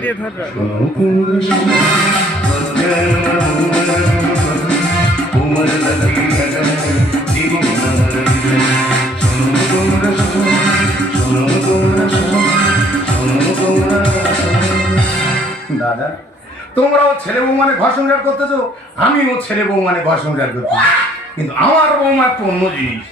দিয়ে ধর দাদা, তোমরাও ছেলে বউ মানে ঘর সংসার করতেছো, আমিও ছেলে বউ মানে ঘর সংসার করতেছি, কিন্তু আমার বৌমা একটু অন্য জিনিস।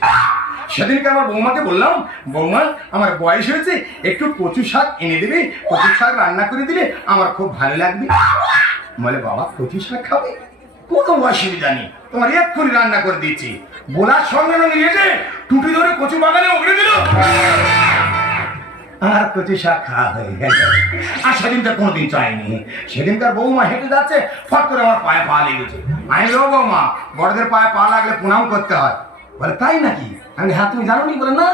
সেদিনকে আমার বৌমাকে বললাম, বৌমা আমার বয়স হয়েছে, একটু কচু শাক এনে দেবে, কচু শাক রান্না করে দিলে আমার খুব ভালো লাগবে। বলে বাবা কচু শাক খাবে, কোনো অসুবিধা নেই, তোমার এক্ষুনি রান্না করে দিচ্ছি। বলার সঙ্গে সঙ্গে এসে টুটি ধরে কচু বাগানে উগড়ে দিল, আর কচু শাক খাওয়া হয়ে গেল। আর সেদিনটা কোনোদিন চাইনি। সেদিনকার বৌমা হেঁটে যাচ্ছে, ফট করে আমার পায়ে পা লেগেছে। আমি বলবো বৌমা, বড়দের পায়ে পা লাগলে প্রণাম করতে হয়। বলে তাই নাকি? আমি হ্যাঁ তুমি জানো নি? বলে না,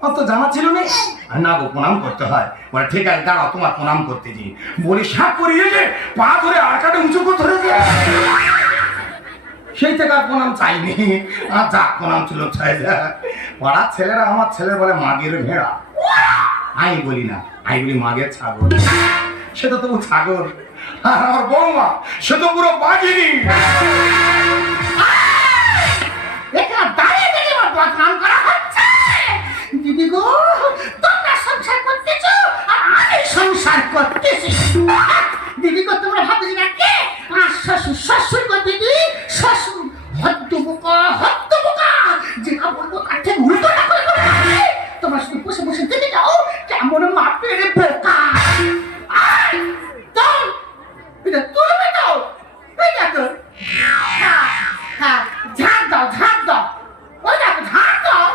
আমার তো জানা ছিল না। না গো, প্রণাম করতে হয়। বলে ঠিক আছে দাঁড়াও, তোমার প্রণাম করতে দিই। বলি শাক করিয়েছে, পা ধরে আড়কাটা উঁচু করে ধরেছে। সেই থেকে আর প্রণাম চাইনি। আর যাক, প্রণাম ছিল চাই যা। পাড়ার ছেলেরা আমার ছেলে বলে মাগের ভেড়া, আমি বলি না, আমি বলি মাগের ছাগল। সে তো তবু ছাগল। আর আমার বৌমা সে তো পুরো বাঘিনী। দিদি গো, তোমরা সংসার করতেছো আর আমি সংসার করতেছি। দিদি গো, তোমরা ভাবছি না কে? আর শ্বশুর, শ্বশুর গো দিদি, শ্বশুর হদ্দ বোকা, যেটা বলবো তার থেকে উল্টোটা করে করে তোমরা শুধু বসে বসে দেখে যাও কেমন মাপের বোকা। এটা তুলবে দাও, ওই দেখো, হ্যাঁ ঝাঁক দাও, ঝাঁক দাও, ওই দেখো ঝাঁক দাও।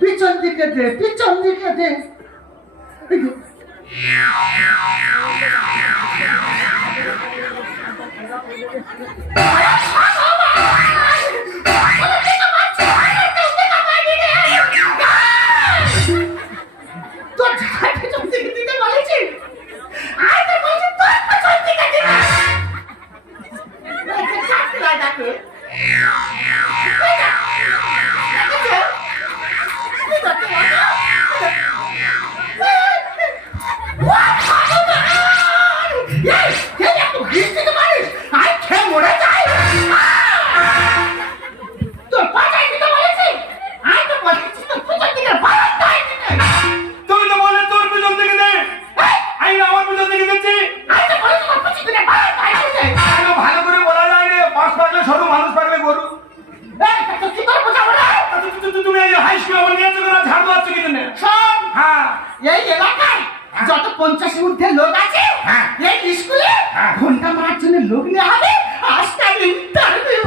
পিছন দিকে দে, পিছন দিকে দে। তোর ঝাড় পিছন দিকে দিতে বলেছি, আয় তো বলছি তোর পিছন দিকে দিতে। দেখো যত 50-এর ঊর্ধ্বে লোক আছে এই স্কুলে ঘন্টা মারার জন্য লোক নেওয়া হবে। আজকাল ইন্টারভিউ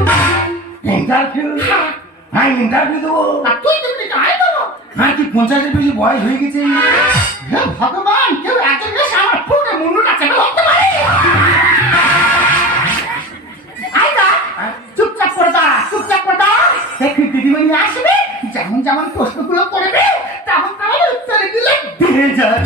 দেবো। আর তুই তুমি গায়ে দেবো। হ্যাঁ, কি 50-এর বেশি বয়স হয়ে গেছে? ভগবান, কেউ একজন বেশি আমার ফুটে মুন্ডুটা চেপে ধরতে পারে। চুপচাপ করে দাঁড়া, চুপচাপ করে দাঁড়া। দেখবি দিদিমণি আসবে, যেমন যেমন প্রশ্নগুলো করবে তেমন তেমন উত্তর দিলে দিয়ে যায়।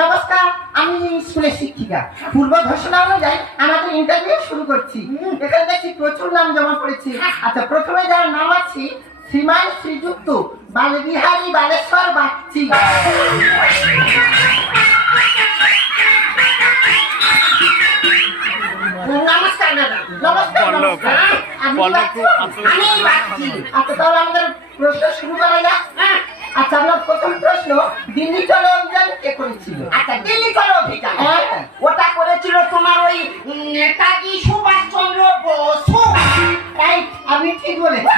নমস্কার, আমি স্কুলের শিক্ষিকা। পূর্ব ঘোষণা অনুযায়ী আমাদের ইন্টারভিউ শুরু করছি। এখানে দেখছি প্রচুর নাম জমা পড়েছে। আচ্ছা, প্রথমে যার নাম আছে শ্রীমান শ্রীযুক্ত বালবিহারী বালেশ্বর বাগচি। নমস্কার দাদা, নমস্কার নমস্কার। আমি বাগচি। আচ্ছা, তাহলে আমাদের প্রশ্ন শুরু করা যাক। আচ্ছা, আপনার প্রথম প্রশ্ন, দিল্লি চলো অভিযান কে করেছিল? আচ্ছা, দিল্লি চলো অভিযান ওটা করেছিল তোমার ওই নেতাজি সুভাষচন্দ্র বসু। আমি ঠিক বলেছি।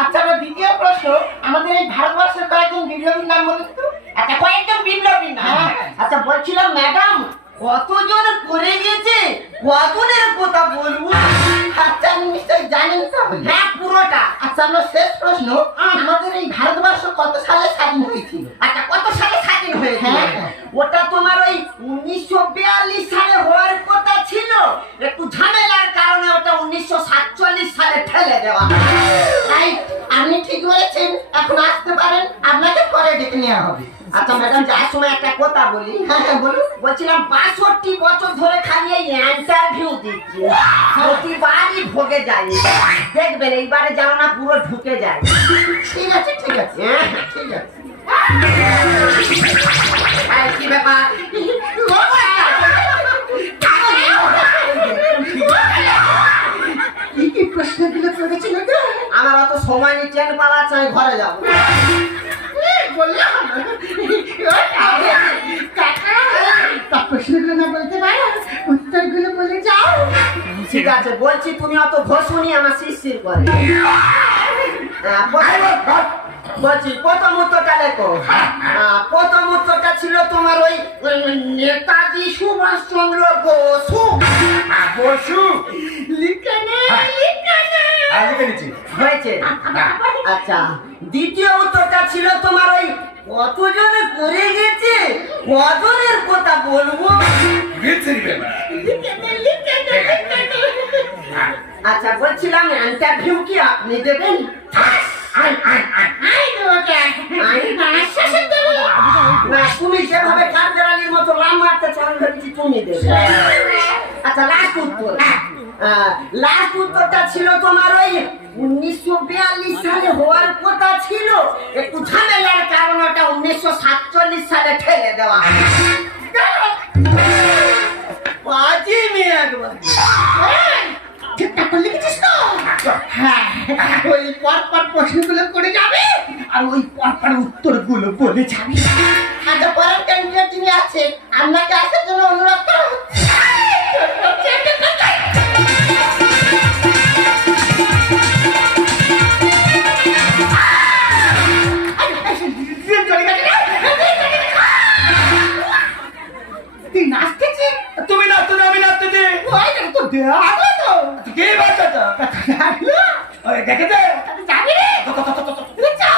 আচ্ছা, আমার দ্বিতীয় প্রশ্ন, আমাদের এই ভারতবর্ষের কয়েকজন বিপ্লবীর নাম বলুন তো। আচ্ছা, কয়েকজন বিপ্লবীর নাম। আচ্ছা, বলছিলাম ম্যাডাম কতজন করে গেছে, কতজনের কথা বলবো? আচ্ছা, আপনি নিশ্চয়ই জানেন তাহলে। হ্যাঁ, পুরোটা। আচ্ছা, আমার শেষ প্রশ্ন, আমাদের এই ভারতবর্ষ কত সালে স্বাধীন হয়েছিল? আচ্ছা, কত সালে স্বাধীন হয়েছিল? হ্যাঁ। ওটা তোমার ওই 1942 সালে হওয়ার কথা ছিল, একটু ঝামেলার কারণে ওটা 1947 সালে ঠেলে দেওয়া হয়। তাই আপনি ঠিক বলেছেন, এখন আসতে পারেন, আপনাকে পরে ডেকে নেওয়া হবে। আচ্ছা ম্যাডাম, যার সময় একটা কথা বলি। হ্যাঁ হ্যাঁ বলুন। বলছিলাম 62 বছর ধরে খালি এই ইন্টারভিউ দিচ্ছি, প্রতিবারই ভোগে যাই। দেখবেন এইবারে যেন না পুরো ঢুকে যায়। ঠিক আছে ঠিক আছে ঠিক আছে। এই, কি ব্যাপার? কি কি প্রশ্নগুলো করেছিল গো? আমার অত সময় নেই, ট্রেন পালাচ্ছে, আমি ঘরে যাবো। বললাম কাকা, তা প্রশ্নগুলো না বলতে পারো, উত্তরগুলো বলে যাও। ঠিক আছে বলছি, তুমি অত ঘষুনি আমার শিরশির করে। বলছি প্রথম উত্তরটা লেখো। প্রথম উত্তরটা ছিল তোমার ওই নেতাজি সুভাষচন্দ্র বসু। বসু লিখে নে, লিখে নে। লিখে নিচ্ছি। হয়েছে? আচ্ছা, দ্বিতীয় উত্তরটা ছিল তোমার ওই কতজনে করে গেছে, কজনের কথা বলবো। লিখে নে, লিখে নে, লিখে নে। আচ্ছা বলছিলাম, ইন্টারভিউ কি আপনি দেবেন? আই তোমাকে আশ্বাস দেবো। না, তুমি যেভাবে কার্যালির মতো লাম মারতে চান ভেবেছি তুমি দেবে। আচ্ছা, লাস্ট উত্তর। লাস্ট উত্তরটা ছিল তোমার ওই 1942 সালে হওয়ার কথা ছিল, একটু ঝামেলার কারণে ওটা 1947 সালে ঠেলে দেওয়া হয়। বাজি মেয়ে একবার। ঠিকঠাক করে লিখেছিস তো? হ্যাঁ, ওই পরপর প্রশ্নগুলো করে যাবে আর ওই পরপর উত্তরগুলো বলে যাবে। আচ্ছা, পরের ক্যান্ডিডেট যিনি আছেন, আপনাকে আসার জন্য অনুরোধ করা হচ্ছে। তুই নাচতেছিস? তুমি নাচতে দাও, আমি নাচতে দে। ওই তো দেওয়া তো কে বাচ্চাটা দেখলো? দেখেছে? যাবি রে? তুই যা।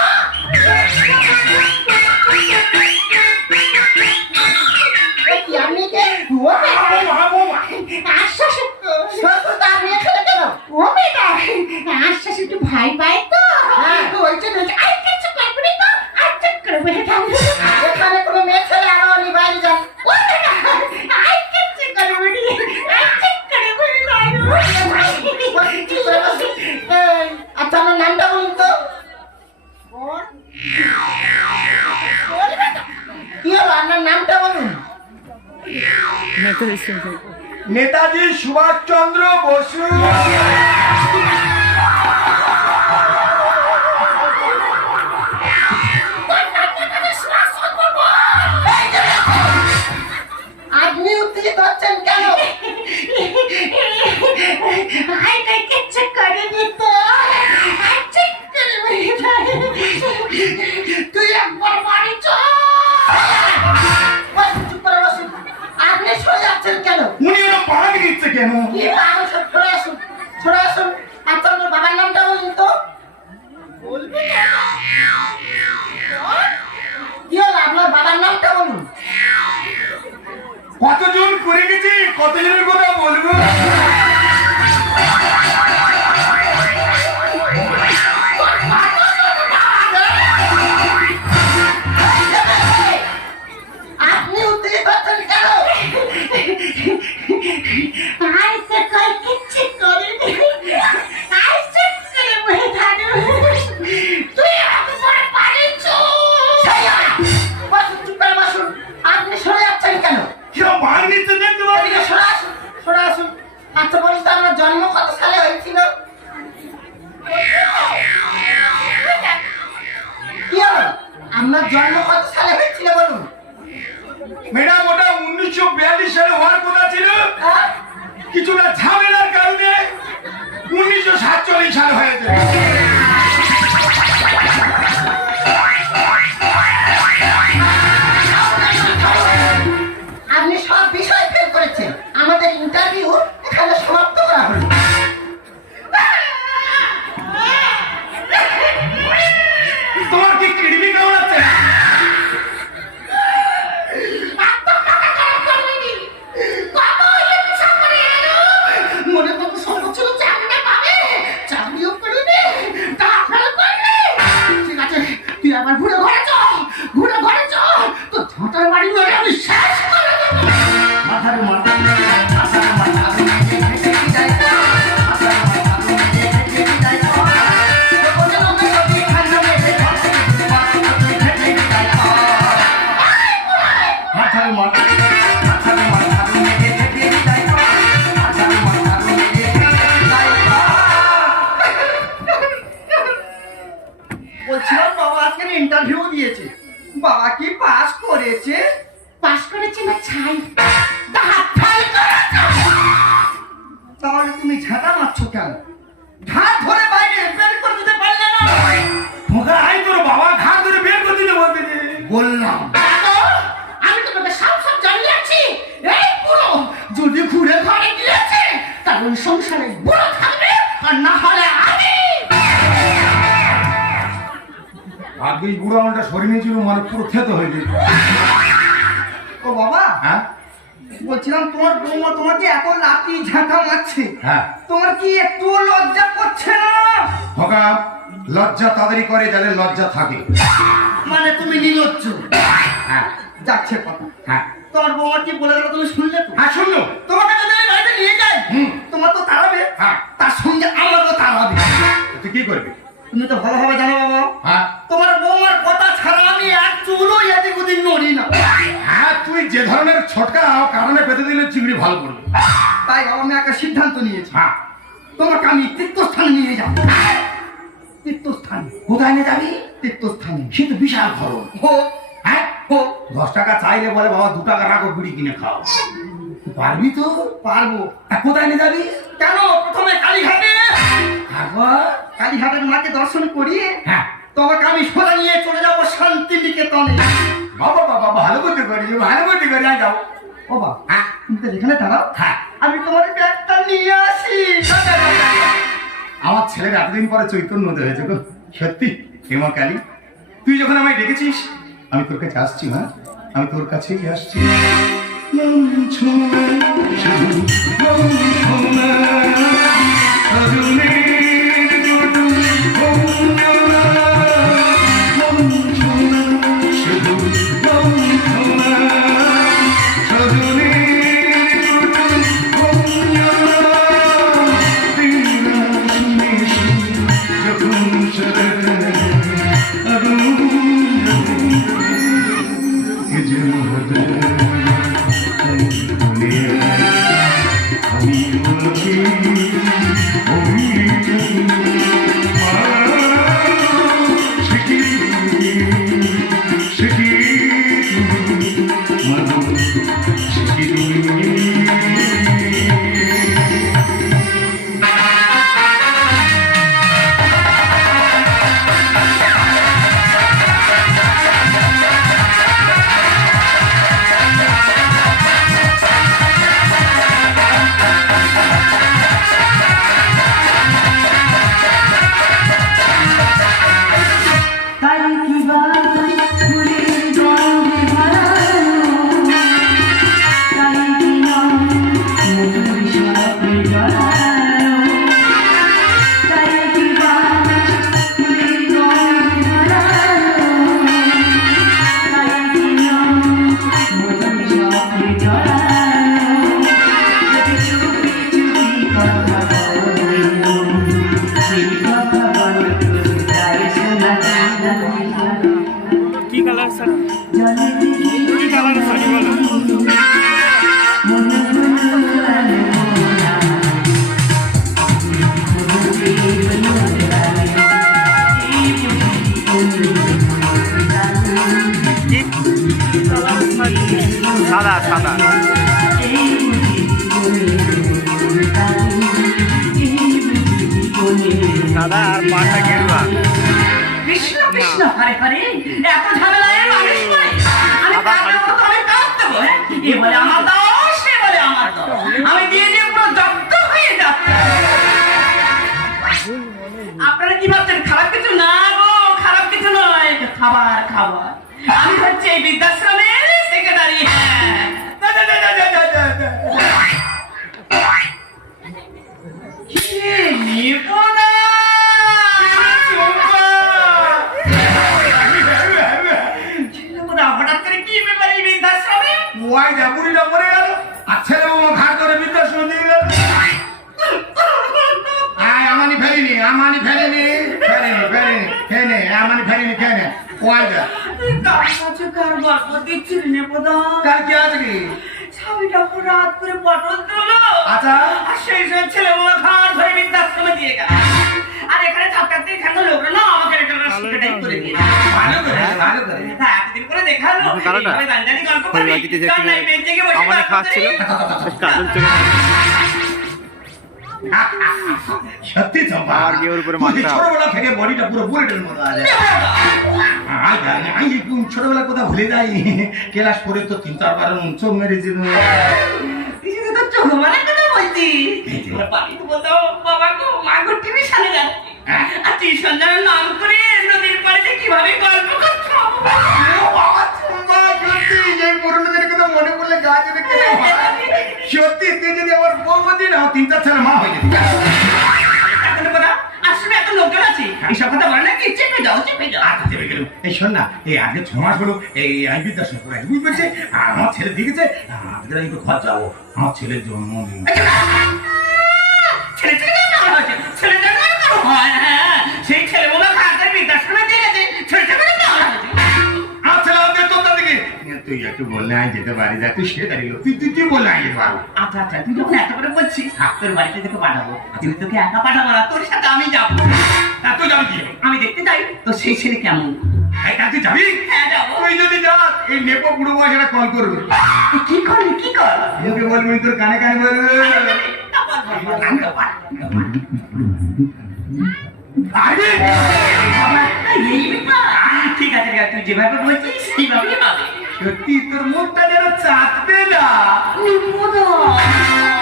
এই কি আপনি কে? ও আশ্বাস শ্বশুর তার নিয়ে খেলে কেন? ও মেয়েটা আশ্বাস একটু ভাই পাই তো, ওই জন্য আই কিছু পারবি তো, আচ্ছা করে বেড়ে থাকবে। এখানে কোনো মেয়ে ছেলে আনাওনি, বাইরে যান। ও মেয়েটা আই কিছু করবি নি, আচ্ছা করে বেড়ে থাকবে। আচ্ছা, আমার নামটা বলুন তো। কি হলো, আপনার নামটা বলুন। নেতাজি সুভাষচন্দ্র বসু। আপনি উত্তেজিত হচ্ছেন কেন? কিচ্ছু করেনি তো, তুই একবার বাড়ি চল। চুপ করে বসুন। আপনি সরে যাচ্ছেন কেন? উনি ওরা পাহাড়ি দিচ্ছে কেন? কি মানুষ, সরে আসুন, সরে আসুন। আচ্ছা, আপনার বাবার নামটা বলুন তো। বলবি না? কি হলো, আপনার বাবার নামটা বলুন। কতজন করে গেছি, কতজনের কথা বলবো? আপনি উত্তেজিত হচ্ছেন কেন? আইসে কই কিচ্ছু করিনি, আইসে করে বসে থাকো। তুই এত বড় পারিস? বসুন, চুপ করে বসুন। আপনি সরে যাচ্ছেন কেন? কেউ মান দিতে দেখতে পাবি এদিকে সরে আসুন, সরে আসুন। আচ্ছা বলুন তো, আপনার জন্ম কত সালে হয়েছিল? কি হলো, আপনার জন্ম কত সালে হয়েছিল বলুন। ম্যাডাম, ওটা 1942 সালে হওয়ার কথা ছিল, কিছুটা ঝামেলার কারণে 1947 সালে হয়েছে। আপনি সব বিষয় ফেল করেছেন। আমাদের ইন্টারভিউ এখানে সমাপ্ত করা হলো। তোমার কি কিডনি একবার ঘুরে ঘরে চল, ঘুরে ঘরে চল, তো ঝাঁটার বাড়ি মেরে আমি শেষ করে দেবো। মাথার মাথা মাথার মাথা বলছিলাম বাবা আজকে ইন্টারভিউ দিয়েছে, বাবা কি পাস করেছে? পাস করেছে না ছাই, হাত ফাল করেছে। তাহলে তুমি ঝাঁটা মারছো কেন? ঘাট ধরে বাইরে বের করে দিতে পারলে না? খোকা আই তোর বাবা ঘাট ধরে বের করে দিতে বলতে বললাম আমি তোমাকে সব সব জানিয়েছি। এই পুরো যদি ঘুরে ঘরে গিয়েছে তাহলে সংসারে বুড়ো থাকবে, আর না হলে আমি। ভাগ্যিস বুড়ো আমারটা শরীরে ছিল, মানে পুরো থেতো হয়ে যেত। ও বাবা, হ্যাঁ বলছিলাম তোমার বৌমা তোমাকে এত লাঠি ঝাঁটা মারছে, হ্যাঁ তোমার কি একটু লজ্জা করছে না? খোকা লজ্জা তাদেরই করে যাদের লজ্জা থাকে। মানে তুমি নির্লজ্জ। হ্যাঁ যাচ্ছে কথা। হ্যাঁ তোমার বৌমা কি বলে গেল তুমি শুনলে তো? হ্যাঁ শুনলো। তোমাকে যদি আমি বাড়িতে নিয়ে যাই, তোমার তো তাড়াবে, হ্যাঁ তার সঙ্গে আমারও তাড়াবে। তুই কি করবি? তুমি তো ভালোভাবে জানো বাবা, হ্যাঁ তোমার বৌমার কথা ছাড়া আমি এক চুলও এদিক ওদিক নড়ি না। হ্যাঁ তুই যে ধরনের ছটকা কারণে পেতে দিলে চিংড়ি ভালো করবে। তাই বাবা আমি একটা সিদ্ধান্ত নিয়েছি, হ্যাঁ তোমাকে আমি তীর্থস্থানে নিয়ে যাব। তীর্থস্থানে? কোথায় নিয়ে যাবি? তীর্থস্থানে। সে তো বিশাল খরচ। হোক হ্যাঁ হোক, 10 টাকা চাইলে বলে বাবা 2 টাকা রাখো বিড়ি কিনে খাও। পারবি তো? পারবো। কোথায় নিয়ে যাবি? কেন প্রথমে কালীঘাটে, তারপর কালীঘাটের মাকে দর্শন করিয়ে হ্যাঁ তোমাকে আমি সোজা নিয়ে চলে যাবো শান্তিনিকেতনে। বাবা বাবা ভালো করতে পারি, ভালো করতে পারি। যাও ও বাবা, তুমি তো এখানে দাঁড়াও, হ্যাঁ আমি তোমার ব্যাগটা নিয়ে আসি। আমার ছেলের এতদিন পরে চৈতন্য হয়েছে গো, সত্যি হেমা কালী। তুই যখন আমায় ডেকেছিস আমি তোর কাছে আসছি। হ্যাঁ আমি তোর কাছেই আসছি। কি কালার শাড়ি, কি কালার শাড়ি বলো? সাদা সাদা সাদা আর পাটা গেরুয়া। কৃষ্ণ কৃষ্ণ হরে হরে, এত ঝামেলায় মানুষ নয়। আমি কাঁদতে বলতে আমি কাঁদতে বলে, এ বলে আমার দাও, সে বলে আমার দাও। আমি দিয়ে দিয়ে পুরো জব্দ হয়ে যাচ্ছে। আপনারা কি ভাবছেন খারাপ কিছু? না গো, খারাপ কিছু নয়, খাবার খাবার। আমি হচ্ছে এই বৃদ্ধাশ্রমের সেক্রেটারি। ওয়াই যা বুড়িটা মরে গেল আর ছেলে বউ ঘাট ধরে বৃদ্ধাশ্রম দিয়ে গেল। আমানি ফেরিনি খেয়ে আমানি ফেরিনি খেয়ে নে ওয়াই যা তার কাছে কার গল্প দিচ্ছিলি নে প্রধান? কার কি আছে কি? স্বামীটা পুরো রাত করে পটল দিল। আচ্ছা আর সেই সময় ছেলে বউ খাওয়ার ধরে বৃদ্ধাশ্রমে দিয়ে গেল। আর এখানে থাকতে এখানে লোকরা না আমাকে সেটাই করে দিয়ে ভালো করে তা এতদিন করে দেখালো কারণটা? এইভাবে জানি গল্প ওই করবি বাড়িতে যে কার নাই বেঞ্চে গিয়ে বসে আমাকে গল্প খাওয়াচ্ছিল করবি? কাজল চোখে সত্যি চম্পা আর কি ওর উপরে মারতে হবে? ছোটবেলা থেকে বডিটা পুরো বুলেটের মতো আছে। আমি ছোটবেলা কোথাও ভুলে যাই ক্লাস করে তো 3-4 বার চোখ মেরেছিল। তুই শুধু তোর চোখ মারার কথা বলছিস। তোর বাড়ি তো বলতো বাবা গো মা গো টিউশনে যাচ্ছি। আর টিউশন যাওয়ার নাম করে নদীর পাড়ে কিভাবে গল্প করছো? মনে পড়লে গা জেনে কেটে সত্যি তুই যদি আমার বউ বলতি না 3-4 ছেলে মা হয়ে যেত। এখন কথা আসলে এত লোকজন আছে এইসব কথা বলে না কি চেপে যাও এই শোন না এই আজকে 6 মাস হলো এই আমি বৃদ্ধাশ্রম করে বুঝতে পারছি আর আমার ছেলে দেখেছে আজকে আমি তো ঘর যাবো আমার ছেলের জন্মদিন। ছেলে ছেলে কেন হয়েছে? ছেলে কেন হয়? হ্যাঁ সেই ছেলে বলে খাতার বৃদ্ধাশ্রমে দিয়ে গেছে ছেলে ছেলে কেন হয়েছে? আমার ছেলে আমাদের তোর দিকে তুই একটু বললে আমি যেতে পারি যা তুই সে দাঁড়িয়ে তুই বললে আমি যেতে পারবো। আচ্ছা আচ্ছা তুই যখন এত করে বলছিস তোর বাড়িতে তোকে পাঠাবো কিন্তু তোকে একা পাঠাবো না তোর সাথে আমি যাবো। তুই যাবি কি আমি দেখতে চাই তো সেই ছেলে কেমন। তুই যাবি? হ্যাঁ যাবো। তুই যদি যাস এই নেপো বুড়ো বয়সেরা কল করবে কি করবি কি কর মুখে বলবি তোর কানে কানে বলবে আরে ঠিক আছে তুই যেভাবে বলছিস সেইভাবেই হবে। সত্যি তোর মুখটা যেন চাটবে না।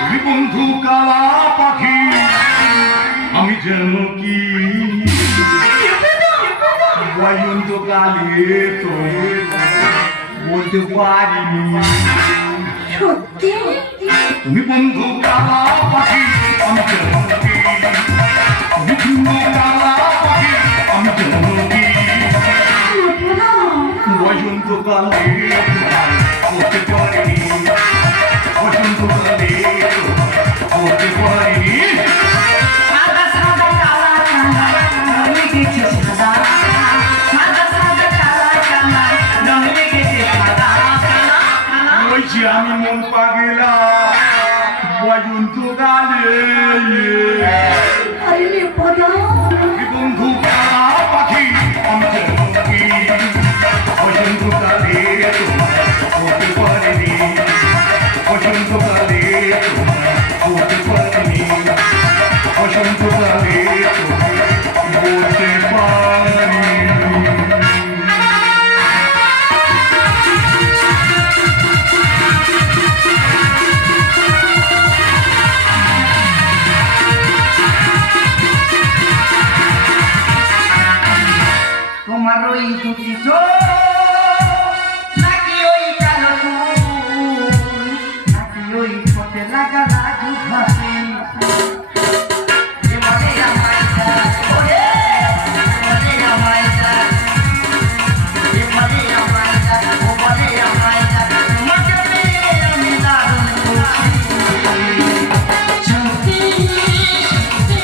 তুমি বন্ধু কালা পাখি আমি যেন কি বয়ন্ত কালে তো বলতে পারিনি। সত্যি তুমি বন্ধু কালা পাখি আমি যেন কি তুমি বন্ধু কালা পাখি আমি যেন কি বসন্ত কালে করতে পারিনি বসন্ত কালে করতে পারিনি। সাদা সাদা কালা কালা রং লেগেছে সাদা সাদা সাদা কালা কালা রং লেগেছে সাদা কালা কালা। বলছি আমি মন পাগলা বসন্ত কালে আরে পদা বন্ধু কালা পাখি আমি যেন কি বসন্ত কালে করতে পারিনি বসন্ত কালে করতে পারিনি বসন্ত কালে করতে পারিনি। তোমার ওই দুটি চোখ নাকি ওই কালো চুল নাকি ওই ঠোঁটে লাগা রাজু হাসি এবারে আমায় দেখ, ওরে, এবারে আমায় দেখ, এবারে আমায় দেখ, ওবারে আমায় দেখ, তোমাকে পেয়ে আমি দারুণ খুশি। সত্যি, সত্যি,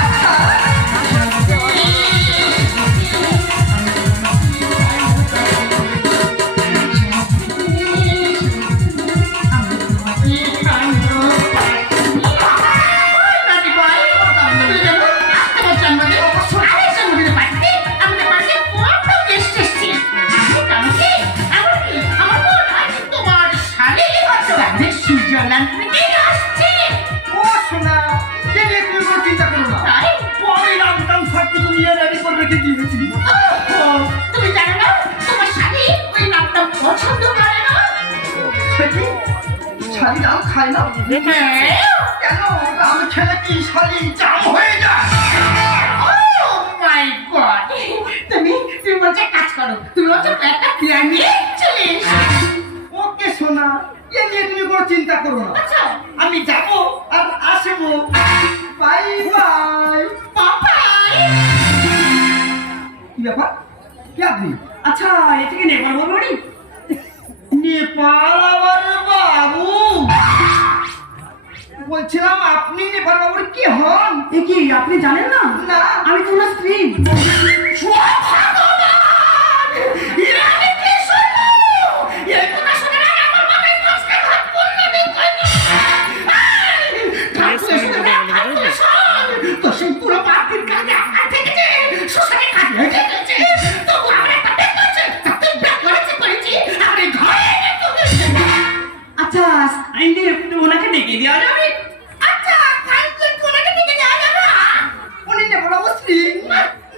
আচ্ছা সুইজারল্যান্ড থেকে আসছে। ও শোনা কে নিয়ে তুমি কোনো চিন্তা করো না তাই আমি রামটাম সব কিছু নিয়ে রেডি করে রেখে দিয়েছি। তুমি জানো না তোমার স্বামী ওই নামটা পছন্দ করে না। সেটি শালি নাম খায় না হ্যাঁ কেন আমি খেলে কি শালি জাম হয়ে যায়। Oh my God! তুমি বলছো কাজ করো তুমি বলছো একটা প্লেয়ার নিয়ে চলে এসো। ওকে শোনা এ নিয়ে তুমি কোনো চিন্তা করো না আচ্ছা আমি যাবো আর আসবো বাই বাই। পাপাই কি ব্যাপার কি আপনি আচ্ছা এটাকে নেবার বলবি নেপাল আবার বাবু, বলছিলাম আপনি নেপাল বাবুর কি হন? এ কি আপনি জানেন না? না। আমি তো ওনার স্ত্রী। তো সেই পুরো পার্টির কাজে আপনার থেকেছে, শ্মশানে কাজে থেকেছে, তবু আমরা একটা ব্যাগ করেছি, তাতে ব্যাগ করেছি, আমরা ঘরে আচ্ছা আইন্ডি একটু ওনাকে ডেকে দেওয়া যাবে? আচ্ছা, কালকে ওনাকে ডেকে দেওয়া যাবে না? উনি নেপাল বাবু স্ত্রী।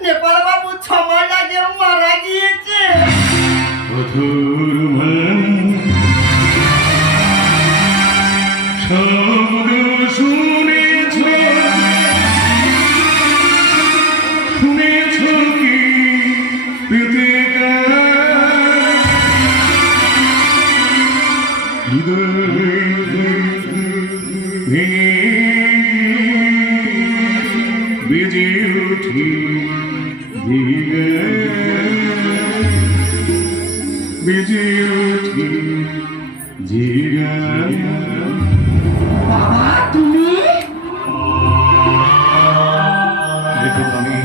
নেপাল বাবু 6 মাস আগে মারা গিয়েছে। শব্দ শুনেছ, শুনেছ কি পেতে বেজে উঠি বেজে উঠি জিগা। বাবা তুমি? দেখো আমি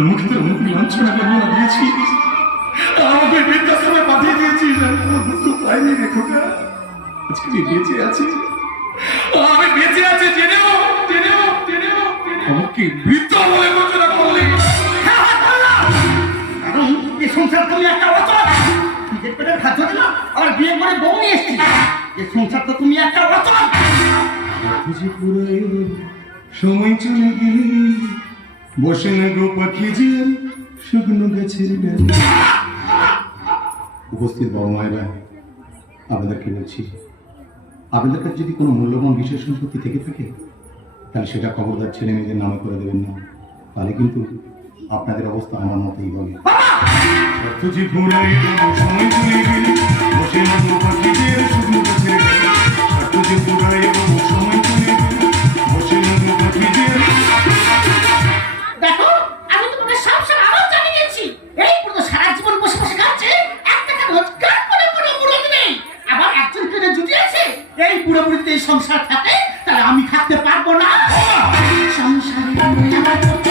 আমাকে তো লাঞ্ছনা করে দিয়েছি, আমাকে বৃদ্ধাশ্রমে পাঠিয়ে দিয়েছিস, পাইনি দেখো আজকে যে বেঁচে আছে, আমি বেঁচে আছে জেনেও আমাকে বৃদ্ধ বলে ঘোষণা করলি। এই সংসার তুমি একটা অচল, নিজের পেটের খাদ্য দিল, আর বিয়ে করে বউ নিয়ে এসছি। এই সংসার তো তুমি একটা অচল। বুঝে পুরো সময় চলে গেলি, বসে না গো পাখি যে শুকনো গাছের ডালে। উপস্থিত বড় মায়েরা, আপনাদেরকে বলছি, আপনাদের কাছে যদি কোনো মূল্যবান বিশেষ সম্পত্তি থেকে থাকে, তাহলে সেটা খবরদার ছেলে মেয়েদের নামে করে দেবেন না, তাহলে কিন্তু আপনাদের অবস্থা আমার মতোই হবে। সত্যজি ঘুরাই সময় চলে গেলি, বসে না গো পাখি যে শুকনো গাছের ডালে। সত্যজি ঘুরাই সময় চলে গেলি, বসে না গো পাখি যে। দেখো, আমি তোমাকে সব আরো জানিয়ে গেছি। এই পুরো সারা জীবন বসে বসে খাচ্ছে, 1 টাকা রোজগার করে কোনো মুরদ নেই। আবার একজন পেটে জুটিয়েছে, এই পুরো পুরিতে এই সংসার থাকে, তাহলে আমি থাকতে পারবো না। সংসারে আমার করতে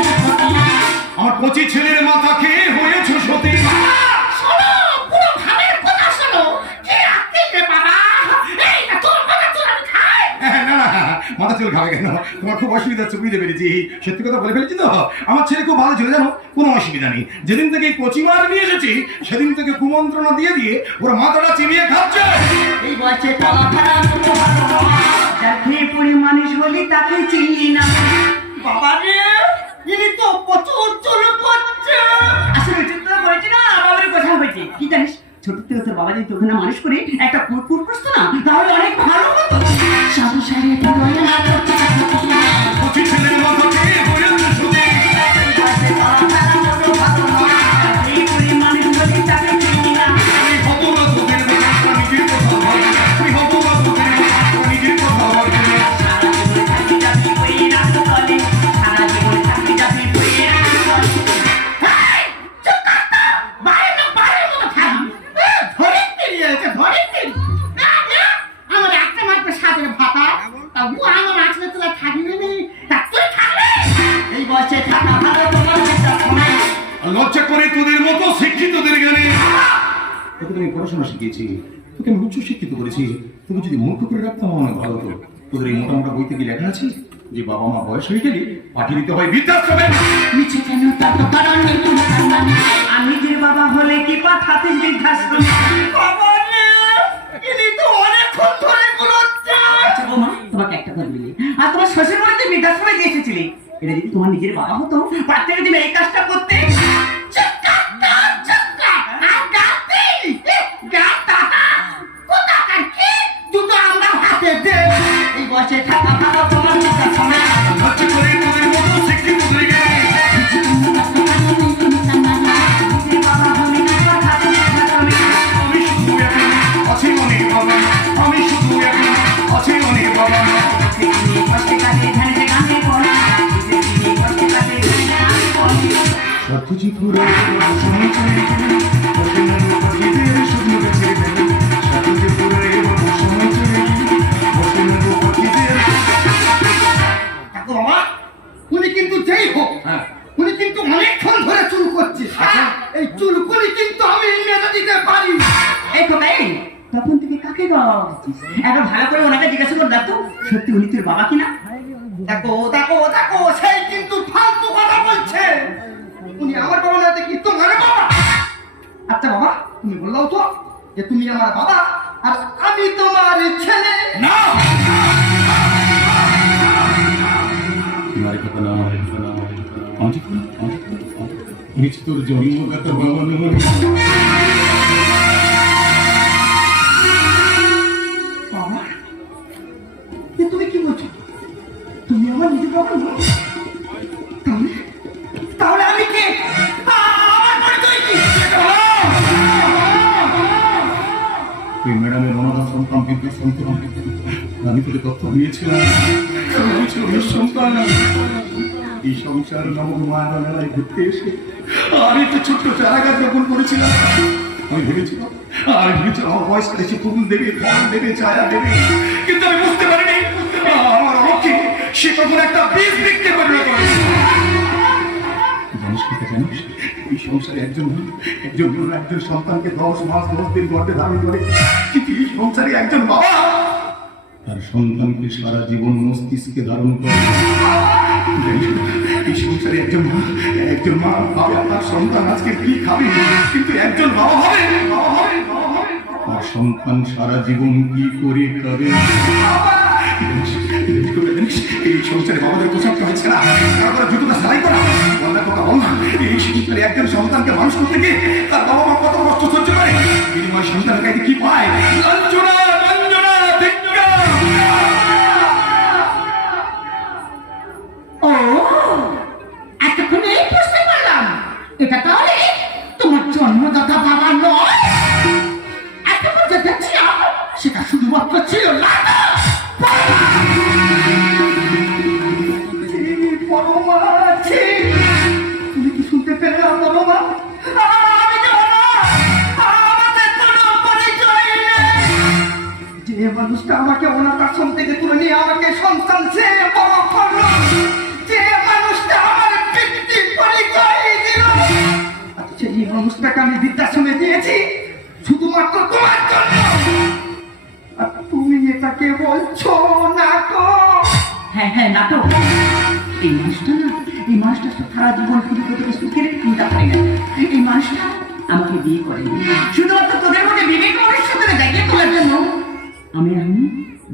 আমার কচি ছেলের মাথা খেয়ে হয়েছ সতী। শোনো, পুরো ভাবের কথা শোনো। কি আক্কেল রে বাবা, এই না তোর কথা তোর আমি খাই। না মাথা চুল খাবে কেন? তোমার খুব অসুবিধা হচ্ছে, বুঝতে পেরেছি। সত্যি কথা বলে ফেলেছি তো, আমার ছেলে খুব ভালো ছিল, জানো, কোনো অসুবিধা নেই। যেদিন থেকে এই কচি মার নিয়ে এসেছি, সেদিন থেকে কুমন্ত্রণা দিয়ে ওর মাথাটা চিবিয়ে খাচ্ছে। এই বয়সে কলা খাওয়া মতো ভালো নয়। যাকে পুরি মানুষ বলি তাকে চিনি না। বাবা রে, ইনি তো প্রচুর চুল করছে। আসলে চিন্তা করেছি না, বাবার কথা হয়েছে কি জানিস, ছোট থেকে তোর বাবা যদি তোকে না মানুষ করে একটা কুকুর করতো না, তাহলে অনেক ভালো হতো। সংসারে পুরো না করতে কচি ছেলের মাথা খেয়ে হয়েছ সতী। মানুষ বলি তাকে চিনি না। আমি হব না তোদের মতো নিজের কথা ভাবি, আমি হব না তোদের মতো নিজের কথা ভাবি। সারা জীবন থাকি যাবি বইয়ে রাখতে বলে। এই, চুপ কর তো। বাইরে না, বাইরে মতো থাকি। ধরে ফিরিয়ে আছে, ধরে ফিরি। আমার একটা মাত্র সাদের ভাতা, তা ও আমার আসলে তোলা থাকিবে নি, তা তুই থাকবে। এই বয়সে থাকা ভালো, তোমার চিন্তা শোনে। আর লজ্জা করে তোদের মতো শিক্ষিতদের জ্ঞানে। তোকে আমি পড়াশোনা শিখিয়েছি, তোকে আমি উচ্চ শিক্ষিত করেছি, তোকে যদি মূর্খ করে রাখতাম অনেক ভালো হতো। তোদের এই মোটামোটা বইতে কি লেখা আছে যে বাবা মা বয়স হয়ে গেলে পাঠিয়ে দিতে হয় বৃদ্ধাশ্রমে? মিছে কেন তার তো কারণ নেই কোনো কারণ নেই। আমি যে বাবা হলে কি পাঠাতে বৃদ্ধাশ্রমে? বাবা রে, ইনি তো অনেকক্ষণ ধরে গুলোচ্ছে। আচ্ছা বৌমা, তোমাকে একটা কথা বলি, আর তোমার শ্বশুর বাড়িতে বৃদ্ধাশ্রমে দিয়ে এসেছিলে, এটা যদি তোমার নিজের বাবা হতো, পার থেকে তুমি এই কাজটা করতে। চুপ কর তো, চুপ কর। আর ডাকবি? ডাক দাদা। কোথাকার কি? দুটো আমরা হাতে দে। এই বয়সে থাকা ভালো, তোমার চিন্তা শোনে। লজ্জা করে তোদের মতো শিক্ষিতদের জ্ঞানে। নিজের বাবা হলে কি পাঠাতে বৃদ্ধাশ্রমে? আমি শুধু এখন আছি অনেক বাবা, আমি শুধু এখন আছি অনেক বাবা। কষ্টে কাটে ধানে গানে পড়ে, কষ্টে কাটে ধানে গানে পড়ে। সত্যজি ঘুরে সময় চলে গেলে, বসে না গো পাখি হোক, হ্যাঁ। উনি কিন্তু অনেকক্ষণ ধরে চুল করছে। এই চুলকুনি কিন্তু আমি মেরে দিতে পারি। এই খোকা, এই তখন থেকে কাকে বাবা বলছিস? একবার ভালো করে ওনাকে জিজ্ঞাসা করে দেখো সত্যি উনি তোর বাবা কিনা। দেখো দেখো দেখো, সেই কিন্তু ফালতু কথা বলছে। উনি আমার বাবা না, কি তোমার বাবা? আচ্ছা বাবা, তুমি বললাও তো যে তুমি আমার বাবা আর আমি তোমার ছেলে। না, তোমার কথা না, আমার কথা না, আমি তোর জন্মগত বাবা নয়। বাবা, এ তুমি কি বলছো? তুমি আমার নিজের বাবা নও? তাহলে তাহলে আমি কে? আমার পরিচয় কি? এই ম্যাডামের অনাথ সন্তান, কিন্তু সন্তান আমি তোকে তথ্য দিয়েছিলাম, আমি ছিল নিঃসন্তান। এই সংসার নামক মায়া মেলায় ঘুরতে এসে আমি তো ছোট্ট চারা গাছ রোপণ করেছিলাম। আমি ভেবেছিলাম আমার বয়স কাছে ফুল দেবে, ফল দেবে, ছায়া দেবে, কিন্তু আমি বুঝতে পারিনি আমার অলক্ষে সে তখন একটা বীজ বৃক্ষে পরিণত হয়েছে। জানিস কথা জানিস, এই সংসারে একজন সন্তানকে 10 মাস 10 দিন গর্ভে ধারণ করে, কিন্তু এই সংসারে একজন বাবা তার সন্তানকে সারা জীবন মস্তিষ্কে ধারণ করে। এই সংসারে একজন মা ভাবে তার সন্তান আজকে কি খাবে, কিন্তু একজন বাবা হবে তার সন্তান সারা জীবন কি করে খাবে। এই সংসারে বাবাদের পোশাক হয়েছে না, তারপরে জুতোটা সেলাই করা। বলনা কথা বল না, এই সংসারে একজন সন্তানকে মানুষ করতে গিয়ে তার বাবা মা কত কষ্ট সহ্য করে, বিনিময় সন্তানের কাছে কি পায়? লাঞ্ছনা, বঞ্চনা, ধিক্কার। ও, এতক্ষণ এই বুঝতে পারলাম এটা তাহলে তোমার জন্মদাতা বাবা নয়। এতক্ষণ যে দেখছিলাম সেটা শুধুমাত্র ছিল নাটক। তুমি কি শুনতে পেলে না পরমা? আমি জানি না, আমাদের কোনো পরিচয় নেই। যে মানুষটা আমাকে অনাথ আশ্রম থেকে তুলে নিয়ে আমাকে সন্তান সে বড় করলো, যে মানুষটা আমার ব্যক্তি পরিচয় দিল, সেই মানুষটাকে আমি বৃদ্ধাশ্রমে দিয়েছি শুধুমাত্র তোমার জন্য। আর তুমি এটাকে বলছো নাটক? হ্যাঁ হ্যাঁ, নাটক। এই মানুষটা তো সারা জীবন শুধু তোকে সুখের চিন্তা করে না। এই মানুষটা আমাকে বিয়ে করেনি শুধুমাত্র তোদের মধ্যে বিবেক সাথে দেখে তোলার জন্য। আমি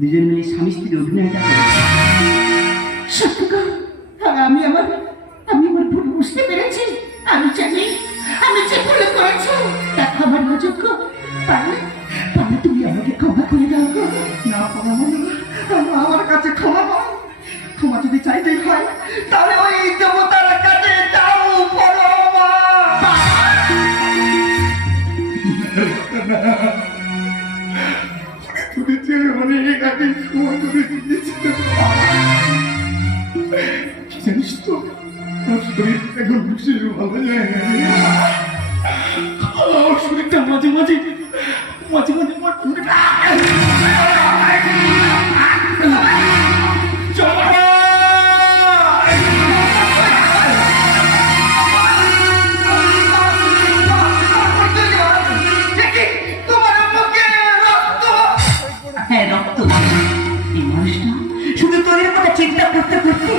দুজন মিলে স্বামী স্ত্রীর অভিনয়টা করি। সত্যিকার আমি আমার ভুল বুঝতে পেরেছি। আমি জানি আমি যে ভুল করেছি তা আমার অযোগ্য। পারলে তুমি আমাকে ক্ষমা করে দাও গো। না আমার কাছে ক্ষমা পাও। ক্ষমা যদি চাইতেই হয় তাহলে ওই দেবতার কাছে যাও পরমা। তুমি যে অনেক আগে সময় করে দিয়েছিলে, জানিস তো আমার শরীর এখন বিশেষ ভালো যায় না। আমার শরীরটা মাঝে মাঝে হ্যাঁ, রক্ত। এই মানুষটা শুধু তোদের কথা চিন্তা করতে করতে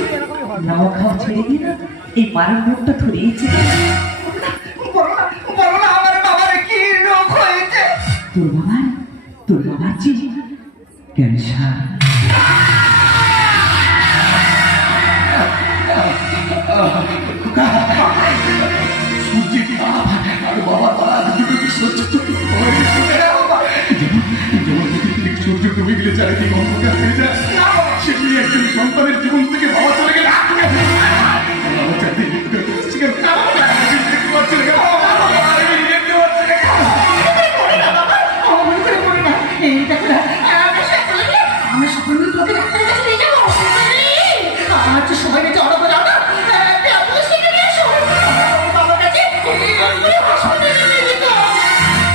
নাও খাওয়া ছেড়ে দিয়ে না এই মারার রোগটা ধরেইছে। বলো না আমার বাবার কি রোগ হয়েছে? তোর বাবার যে ক্যান্সার। সূর্য ডুবে গেলে চারিদিকে অন্ধকার হয়ে যায়, সেগুলি একজন সন্তানের জীবন থেকে বাবা চলে গেলে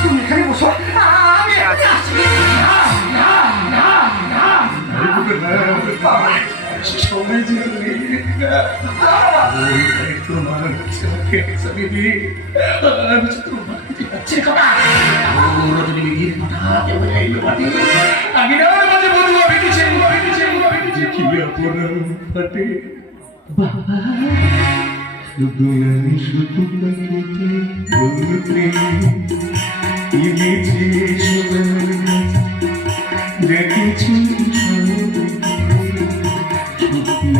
তুমি এখানে বসো, আমি আসছি। তোমার চোখে ছবি আমি তো তোমার কাছে কথা রজনী বিধির কথা বলাইলো বাটে আগে না মাঝে বলবো বেটিছে কি আপনার ফাটে বাবা শুধু আমি শুধু বলতে ইমেছে সবার দেখেছি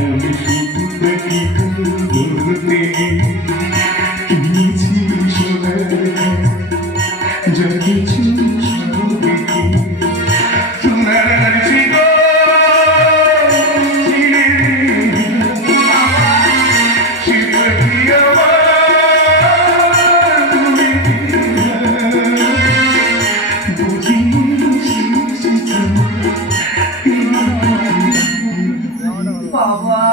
আমি শুধু তাকে বলতে ইমেছি সবার দেখেছি তোমার জীবন বাবা